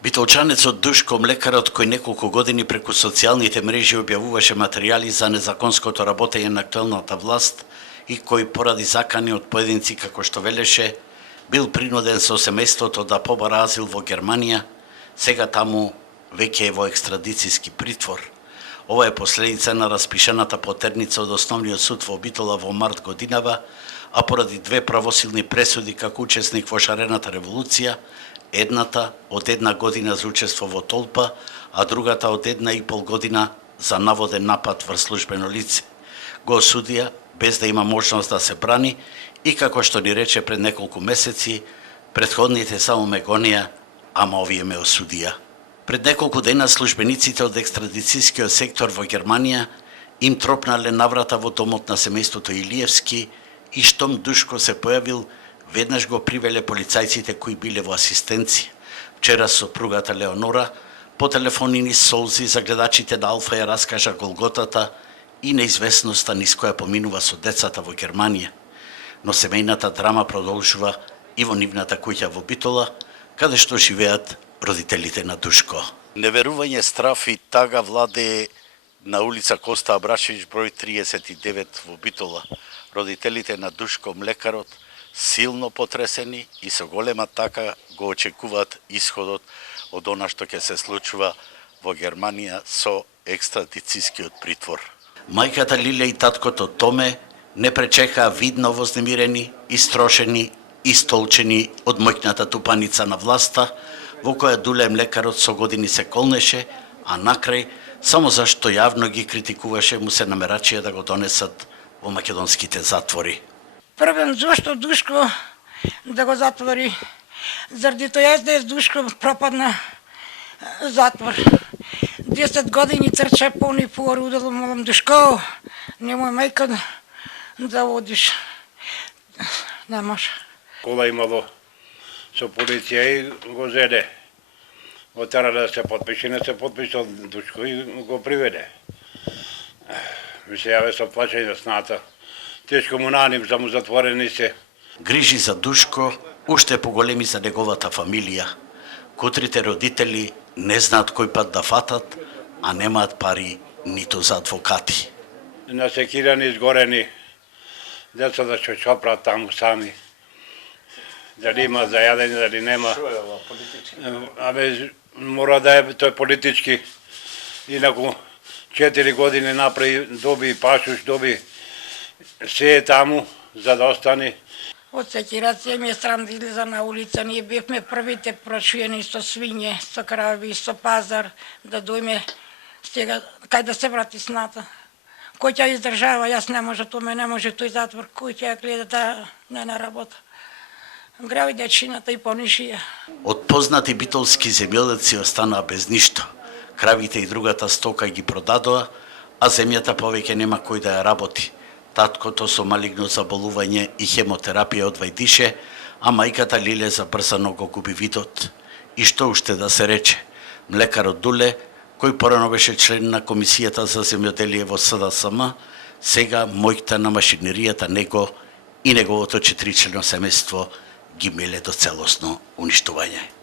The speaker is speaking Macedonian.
Битолчанецот Душко, млекарот кој неколку години преку социјалните мрежи објавуваше материјали за незаконското работење на актуелната власт и кој поради закани од поединци како што велеше, бил принуден со семејството да побара азил во Германија, сега таму веќе е во екстрадицијски притвор. Ова е последица на распишаната потерница од Основниот суд во Битола во март годинава, а поради две правосилни пресуди како учесник во шарената револуција, едната од 1 година за учество во толпа, а другата од 1,5 година за наводен напад врз службено лице. Го осудија без да има можност да се брани и како што ни рече пред неколку месеци, претходните само ме гонија, ама овие ме осудија. Пред неколку дена службениците од екстрадицијскиот сектор во Германија им тропнале наврата во домот на семејството Илиевски и штом Душко се појавил, веднаш го привеле полицајците кои биле во асистенција. Вчера сопругата Леонора по телефонини солзи за гледачите на Алфа ја раскажа голготата и неизвестноста низ која поминува со децата во Германија. Но семејната драма продолжува и во нивната куќа во Битола, каде што живеат родителите на Душко. Неверување, страф и тага владее на улица Коста Абрашевиќ број 39 во Битола. Родителите на Душко, млекарот, силно потресени и со голема така го очекуваат исходот од она што ќе се случува во Германија со екстрадицијскиот притвор. Мајката Лиле и таткото Томе не пречекаа видно вознемирени, истрошени и столчени од моќната тупаница на власта, во која Дуле млекарот со години се колнеше, а накрај, само зашто јавно ги критикуваше, му се намерачија да го донесат во македонските затвори. Првен, зашто Душко да го затвори? Заради тоа јас Душко пропадна затвор. 10 години трча полни порудало, молам Душко, немој мајка да одиш. Не може. Кола имало со полиција и го зеде. Отара да се подпише, не се подпишал Душко и го приведе. Ми се јаве со плачење сната. Тешко му наним за му затворени се. Грижи за Душко уште поголеми за неговата фамилија. Кутрите родители не знаат кој пат да фатат, а немаат пари ниту за адвокати. Насекирани, изгорени, деца да се чопрат таму сами. Дали има за јадење, дали нема. Абе, мора да е тој политички. Инаку 4 години направи, доби пашуш, доби се е таму за да остане. Од секирација ми е срам да излеза на улица. Ние бевме првите прочуени со свиње, со крави, со пазар, да дојме сега кај да се врати сната. Кој ќе издржава, јас не може, томе не може, тој затвор, кој ќе ја гледа да не на работа. Грави дечината и понишија. Од познати битолски земјоделци останаа без ништо. Кравите и другата стока ги продадоа, а земјата повеќе нема кој да ја работи. Таткото со малигно заболување и хемотерапија одвајдише, а мајката Лиле забрзано го губи видот. И што уште да се рече, млекарот Дуле, кој порано беше член на Комисијата за земјоделие во СДСМ, сега мојкта на машинеријата него и неговото 4-члено семејство ги меле до целосно уништување.